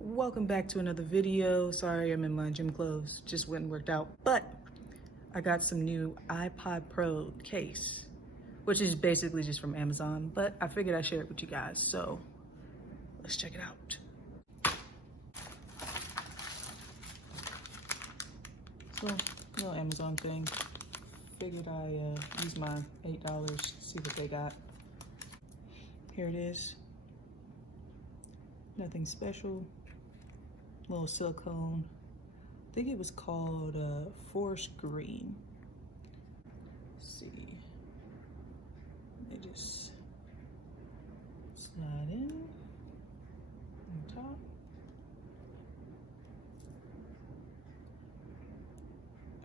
Welcome back to another video. Sorry, I'm in my gym clothes. Just went and worked out, but I got some new iPod Pro case, which is basically just from Amazon, but I figured I'd share it with you guys. So let's check it out. So, little Amazon thing. Figured I use my $8 to see what they got. Here it is. Nothing special. Little silicone. I think it was called Forest Green. Let's see. They just slide in on top.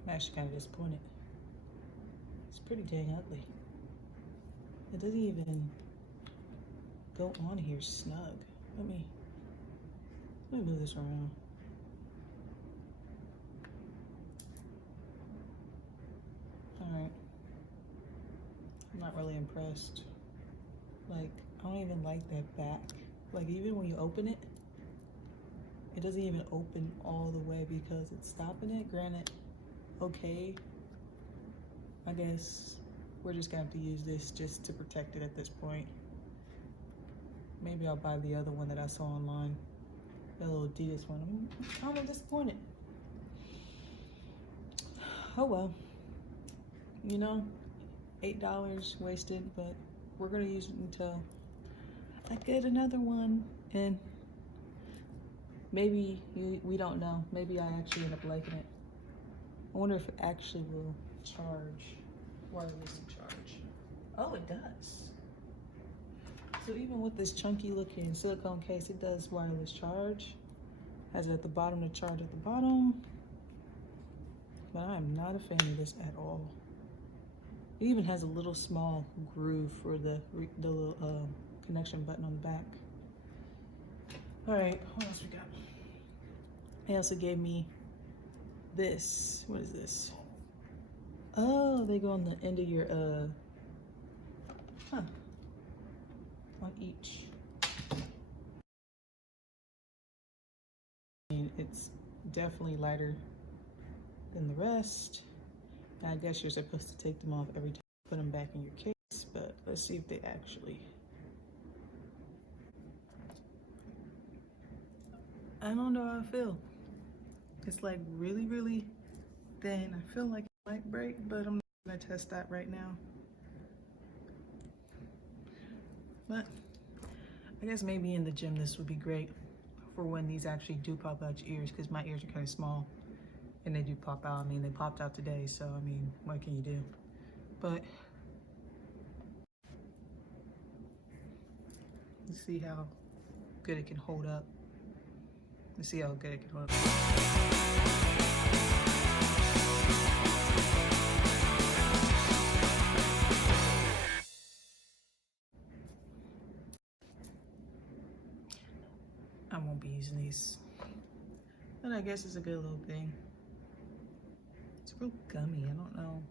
I'm actually kind of disappointed. It's pretty dang ugly. It doesn't even go on here snug. Let me move this around. All right. I'm not really impressed. Like, I don't even like that back. Like, even when you open it, it doesn't even open all the way because it's stopping it. Granted, okay. I guess we're just gonna have to use this just to protect it at this point. Maybe I'll buy the other one that I saw online. The little Adidas one. I'm kind of disappointed. Oh well. You know, $8 wasted, but we're gonna use it until I get another one. And maybe, we don't know. Maybe I actually end up liking it. I wonder if it actually will charge, wirelessly charge. Oh, it does. So even with this chunky looking silicone case, it does wireless charge. Has it at the bottom to charge at the bottom. But I am not a fan of this at all. It even has a little small groove for the little connection button on the back. All right, what else we got? They also gave me this. What is this? Oh, they go on the end of your on each. It's definitely lighter than the rest. I guess you're supposed to take them off every time you put them back in your case, but let's see if they actually. I don't know how I feel. It's like really, really thin. I feel like it might break, but I'm not gonna test that right now. But I guess maybe in the gym this would be great for when these actually do pop out your ears, because my ears are kind of small and they do pop out. I mean, they popped out today, so I mean, what can you do? But let's see how good it can hold up. Let's see how good it can hold up. I won't be using these, but I guess it's a good little thing. It's real gummy. I don't know.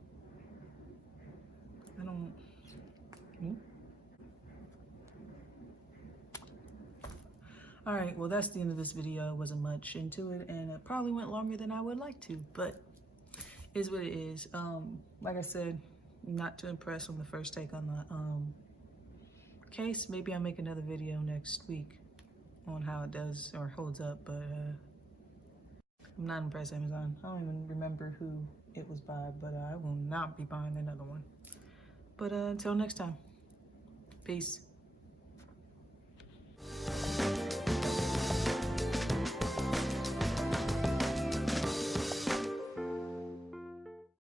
All right, well, that's the end of this video. It wasn't much into it, and it probably went longer than I would like to, but it is what it is. Like I said, not too impressed with the first take on the case. Maybe I'll make another video next week on how it does or holds up, but I'm not impressed, Amazon. I don't even remember who it was by, but I will not be buying another one. But until next time, peace.